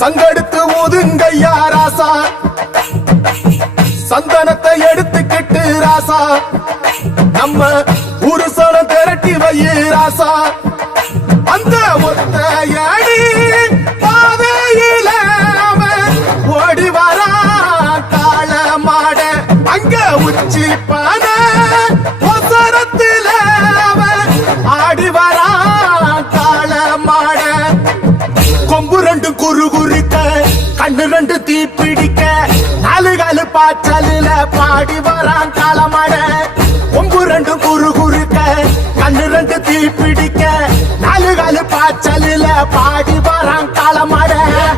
சங்கெடுத்து ஊதுங்கய்யா ராசா, சந்தனத்தை எடுத்துக்கிட்டு ராசா, நம்ம ஊரு சனம் திரட்டி வையு ராசா. அந்த ஒத்தையடி பாதையில ஓடி வரா காள மாட, அங்க உச்சி பான ஒசரத்தில ஆடி வரா காள மாட. கொம்பு ரெண்டு குறு குறுக்க, கண்ணு ரெண்டு தீ பிடிக்க, நாலு காலு பாய்ச்சலில பாடி வரான் காளமாட. கொம்பு ரெண்டு குறு குறுக்க, கண்ணு ரெண்டு தீ பிடிக்க, நாலு காலு பாய்ச்சலில பாடி வரான் காளமாட.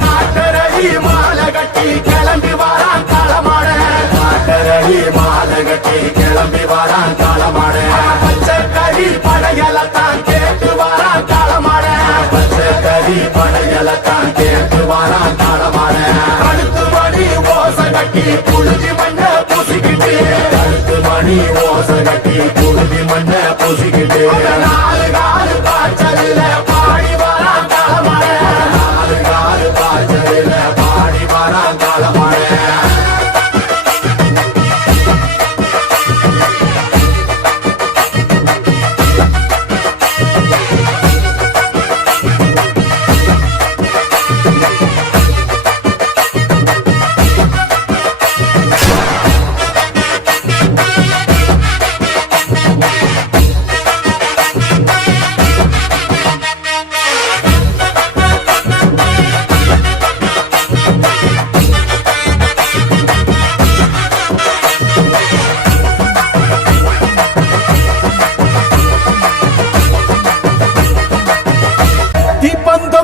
காட்டரடி மாலை கட்டி கிளம்பி வரான் காளமாட, காட்டரடி மாலை கட்டி கிளம்பி வரான் காளமாட. பச்சை கறி படையலத்தான் கேட்டு வரான் காளமாட, பச்சை கறி படையலத்தான் கேட்டு வரான் காளமாட. கழுத்து மணி ஓசை கட்டி புழுதி மண்ண பூசிக்கிட்டு, கழுத்து மணி ஓசை கட்டி புழுதி மண்ண பூசிக்கிட்டு, நாலு காலு பாய்ச்சலில பாடி வரான் காளமாட, நாலு காலு பாய்ச்சலில பாடி வரான் காளமாட.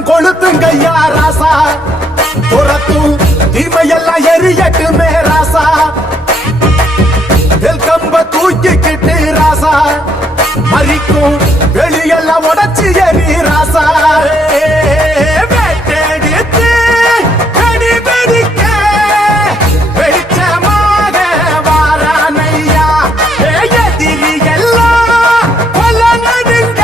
கொளுத்துங்கய்யா ராசா, துரத்தும் தீமையெல்லாம் எரியட்டுமே ராசா. கம்ப தூக்கிக்கிட்டு ராசா, மறிக்கும் வெளியெல்லாம் உடச்சி எரி ராசா. வெட்டடித்து வெடி வெடிக்க வெளிச்சமாக வாரானையா, எதிரி எல்லாம் கொல நடுங்க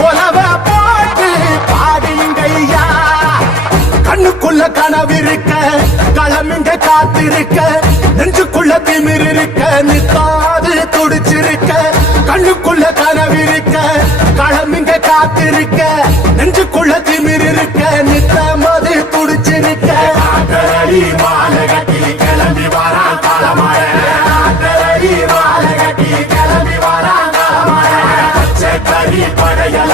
கொலவ போட்டு பாடுங்கய்யா. கண்ணுக்குள்ள கனவிருக்க களமிங்க காத்திருக்க, நெஞ்சுக்குள்ள திமிர் இருக்க நிக்காது துடிச்சிருக்க. கண்ணுக்குள்ள கனவிருக்க களமிங்க காத்திருக்க, நெஞ்சுக்குள்ள திமிர் இருக்க நித்தமது துடிச்சிருக்க. காட்டரடி மாலை கட்டி கிளம்பி வரான் காளமாட, காட்டரடி மாலை கட்டி கிளம்பி வரான் காளமாட. பச்சை கறி படையல